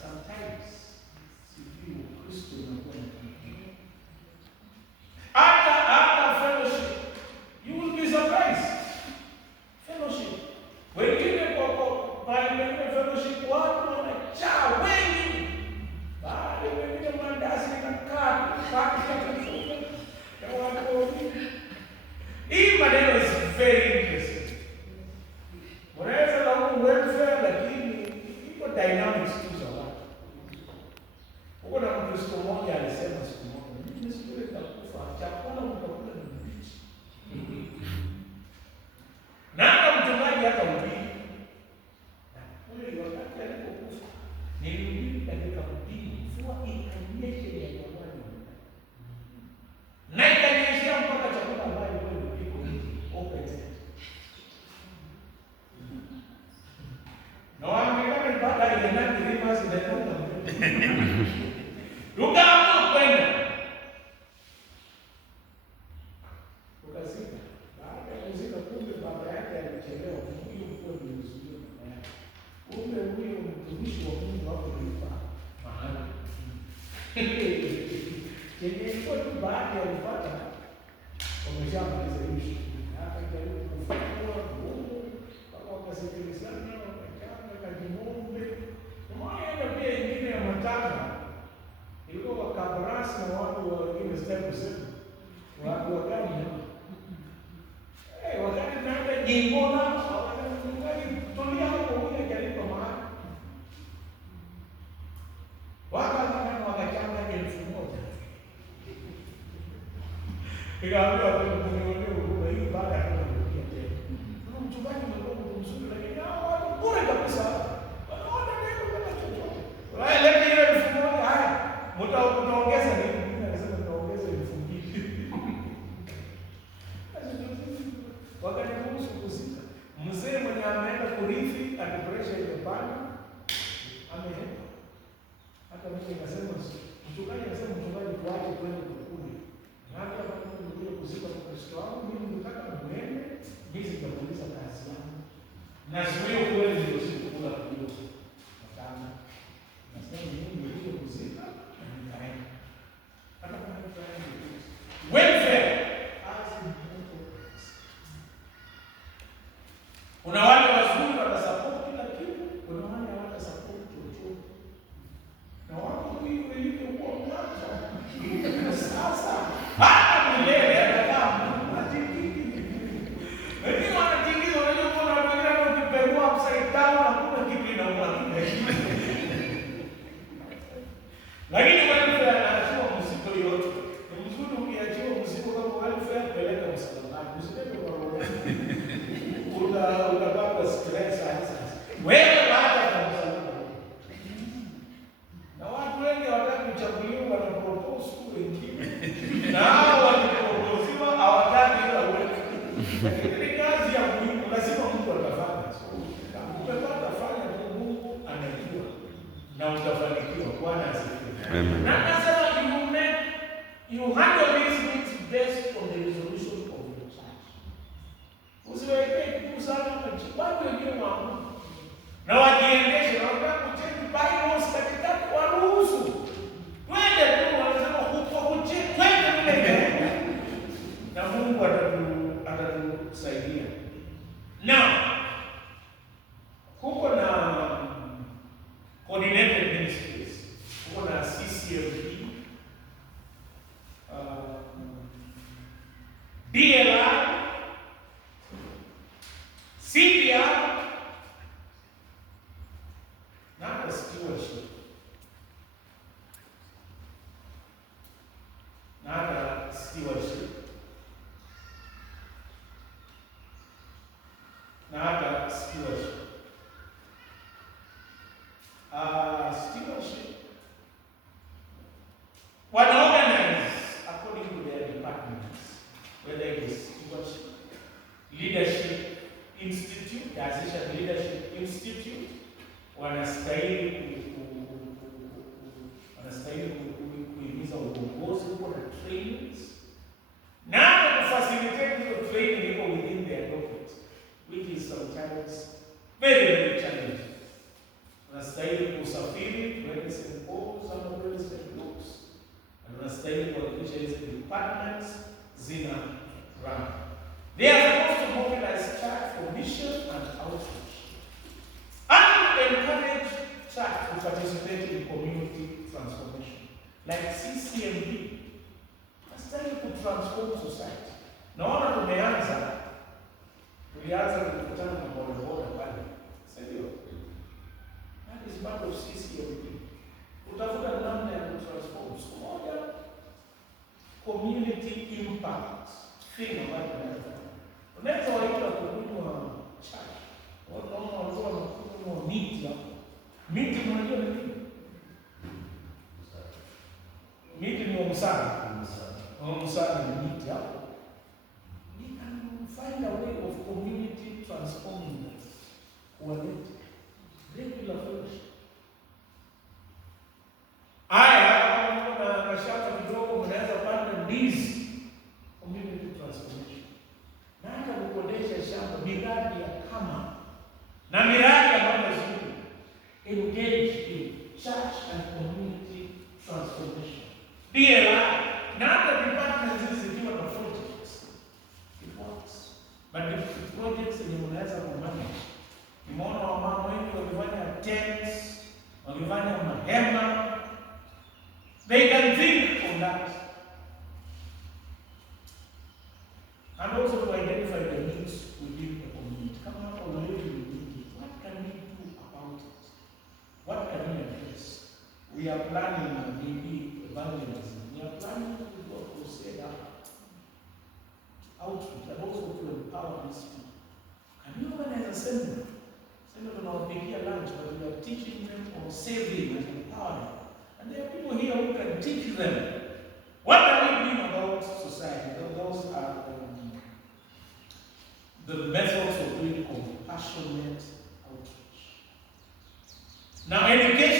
sometimes sijui Ukristo unakuwa na kitu. Hata fellowship, you will be surprised. Fellowship, wengine kwa pale wengine fellowship watu wanajaa wengi, bali wengine mandazi inakaa paki katika ya watu. Hii maneno is very interesting. Unaweza na welfare lakini iko dynamics tu za watu. Huko na Mkristo mmoja alisema siku moja, mimi siku ile nitakufa, chakula mtakula ni mbichi. Na hata mchungaji hata ubiri. Na kweli wakati alipokufa, nilihubiri katika ubiri, mvua ikanyesha ya jangwani. Na ikanyesha mpaka chakula ambayo ilikuwa iko nje, open. No, Amerika ni baada ya nani rivers ndio Tukaamua kwenda. Tukazika. Baada ya kuzika kumbe baba yake alichelewa, huyu mkuu alizuia baba yake. Kumbe huyo mtumishi wa Mungu hapo alipa mahali. Chenye ilikuwa tu baada ya kupata wameshamaliza hiyo shughuli. Hata jaribu kufungua Mungu kama wakasikilizana wakachanga kajimombe. Mmoja pia ingine ya matanga ilikuwa kwa kabarasi na watu wengine step step. Watu wakati wakati tunaenda jimbo na tulia hapo huyo jaribu mahali. Wakachanga 1,000. Ikaambia kwa kunionea hii baada ya kurudia tena. Mchungaji mdogo mzuri lakini hao watu bure kabisa. Wanaona neno kama chochote. Wale leo ile 1,000 haya. Mtaongeza nini? Mimi nasema mtaongeza 2,000. Wakati kuhusu kuzika. Mzee mwenye ameenda kurithi akipresha ile bana. Ameenda. Hata mimi nasema mchungaji anasema mchungaji tuache kwenda kukuli. Hata kama ndio kuzika kwa Kristo wangu, mimi nataka muende, mimi nitakuuliza kazi yangu. Na sio kweli ndio sikukula kidogo. Hapana. Nasema mimi ndio kuzika na nikaenda. Hata kama nitaenda. Welfare. Kuna wale wazuri watasupport kila kitu, kuna wale hawatasupport chochote. Na watu wengi walikuwa mwanzo. Sasa hata milele atakaa matikiti. Wengine wanatingiza wanajua kuna watu wengine wanajipeleka upside down na kuna kitu inaumwa. Lakini welfare anachukua mzigo yote. Ni mzuri ukiachiwa mzigo kama welfare peleka msalabani. Usipeleke kwa roho. Utapata stress sasa. Wewe baada ya msalabani. Na watu wengi hawataka kuchaguliwa na propose wengine. Na hao walipoposiwa hawataki ila wewe. Ni kazi ya Mungu, lazima Mungu atafanya. Ukipata fanya tu Mungu anajua na utafanikiwa. Bwana asifiwe. Amen. Na nasema you handle these things based on the resolution of your church. Usiweke kitu sana bado wengine wangu. Na wajiendeshe na wataka kucheki Bibles katikati waruhusu. Twende tu wanasema huko kucheki twende vile. Na Mungu atatusaidia. Now, huko na coordinated ministries. Huko na CCLP. DLR. CPR. Not a stewardship. Not a stewardship. Not a stewardship. Stewardship. One organize according to their departments, whether it is stewardship, leadership institute, the Association Leadership Institute, wanastahili kuhimiza uongozi huko na trainings na kufacilitate hizo training iko within their docket, which is sometimes very challenging. Wanastahili usafiri, tuende St. Paul's ama tuende St. Luke's. Na tunastahili kuhakikisha hizi departments zina run. They are supposed to mobilize church for mission and outreach. And encourage church to participate in community transformation. Like CCMB. Tunastahili kutransform society. Naona tulianza kukutana na bodaboda pale. Sio? That is part of CCMB. Utafuta namna ya kutransform siku moja community impact thing ambayo tunafanya. Unaweza waita kunywa chai. Wanaona walikuwa wanakunywa miti hapo. Miti unajua ni nini? Miti ni msana. Msana ni miti hapo. We can find a way of community transforming that. Kuwaleta regular fellowship. Na shamba kidogo mnaweza panda ndizi, community transformation. Na hata kukodesha shamba, miradi ya kama na miradi ambayo zuri engage in church and community transformation. DLI na hata departments hizi zikiwa na projects. It works. But the projects yenye mnaweza kumanage. Nimeona wamama wengi wakifanya tents, wakifanya mahema. They can think on that. And also to identify the needs within the community. Come up on the way to what can we do about it? What can we address? We are planning maybe evangelism. We are planning to do a crusade outreach and also to empower these people. Can you organize a seminar? Seminar on making lunch, but we are teaching them on saving and empowering. And there are people here who can teach them what are we doing about society. Those are the methods of doing compassionate outreach. Now, education.